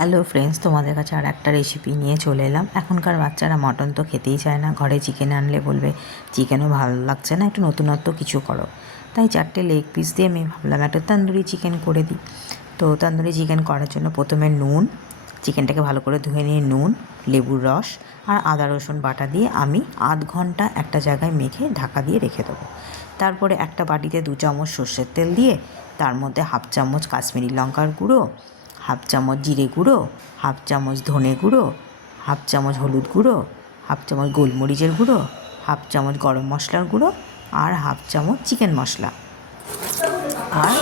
Hello friends, তোমাদের কাছে আর একটা রেসিপি নিয়ে চলে এলাম। এখনকার বাচ্চারা মটন তো খেতেই চায় না, ঘরে চিকেন আনলে বলবে চিকেনও ভালো লাগছে না, একটু নতুনত্ব কিছু করো। তাই 4টে লেগ পিস দিয়ে আমি ভাবলাম একটা তন্দুরি চিকেন করে দিই। তো তন্দুরি চিকেন করার জন্য প্রথমে নুন, চিকেনটাকে ভালো করে ধুয়ে নিয়ে নুন, লেবুর রস আর আদা রসুন বাটা দিয়ে আমি আধ ঘন্টা একটা জায়গায় মেখে ঢাকা দিয়ে রেখে দেবো। তারপরে একটা বাটিতে 2 চামচ সর্ষের তেল দিয়ে তার মধ্যে হাফ চামচ কাশ্মীরি লঙ্কার গুঁড়ো, হাফ চামচ জিরে গুঁড়ো, হাফ চামচ ধনে গুঁড়ো, হাফ চামচ হলুদ গুঁড়ো, হাফ চামচ গোলমরিচের গুঁড়ো, হাফ চামচ গরম মশলার গুঁড়ো আর হাফ চামচ চিকেন মশলা। আর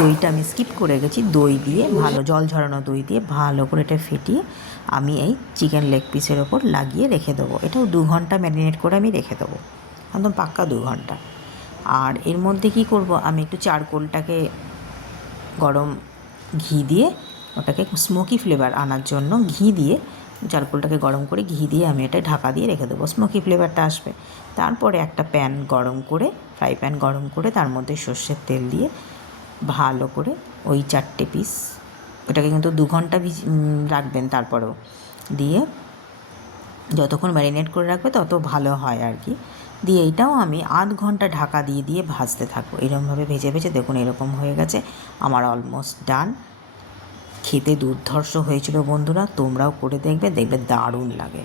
দইটা আমি স্কিপ করে গেছি, দই দিয়ে ভালো জল ঝরানো দই দিয়ে ভালো করে এটা ফেটিয়ে আমি এই চিকেন লেগ পিসের ওপর লাগিয়ে রেখে দেবো। এটাও 2 ঘন্টা ম্যারিনেট করে আমি রেখে দেবো, একদম পাক্কা 2 ঘন্টা। আর এর মধ্যে কি করব, আমি একটু চারকোলটাকে গরম ঘি দিয়ে ওটাকে স্মোকি ফ্লেভার আনার জন্য ঘি দিয়ে চারকোলটাকে গরম করে ঘি দিয়ে আমি এটা ঢাকা দিয়ে রেখে দেবো, স্মোকি ফ্লেভারটা আসবে। তারপরে একটা প্যান গরম করে, ফ্রাই প্যান গরম করে তার মধ্যে সর্ষের তেল দিয়ে ভালো করে ওই 4টে পিস, ওটাকে কিন্তু 2 ঘন্টা রাখবেন। তারপরেও দিয়ে যতক্ষণ ম্যারিনেট করে রাখবে তত ভালো হয় আর কি। দিয়ে এইটাও আমি আধ ঘন্টা ঢাকা দিয়ে দিয়ে ভাজতে থাকবো। এরকমভাবে ভেজে ভেজে দেখুন এরকম হয়ে গেছে আমার অলমোস্ট ডান। খেতে দুর্ধর্ষ হয়েছিল বন্ধুরা, তোমরাও করে দেখবে, দেখবে দারুণ লাগে।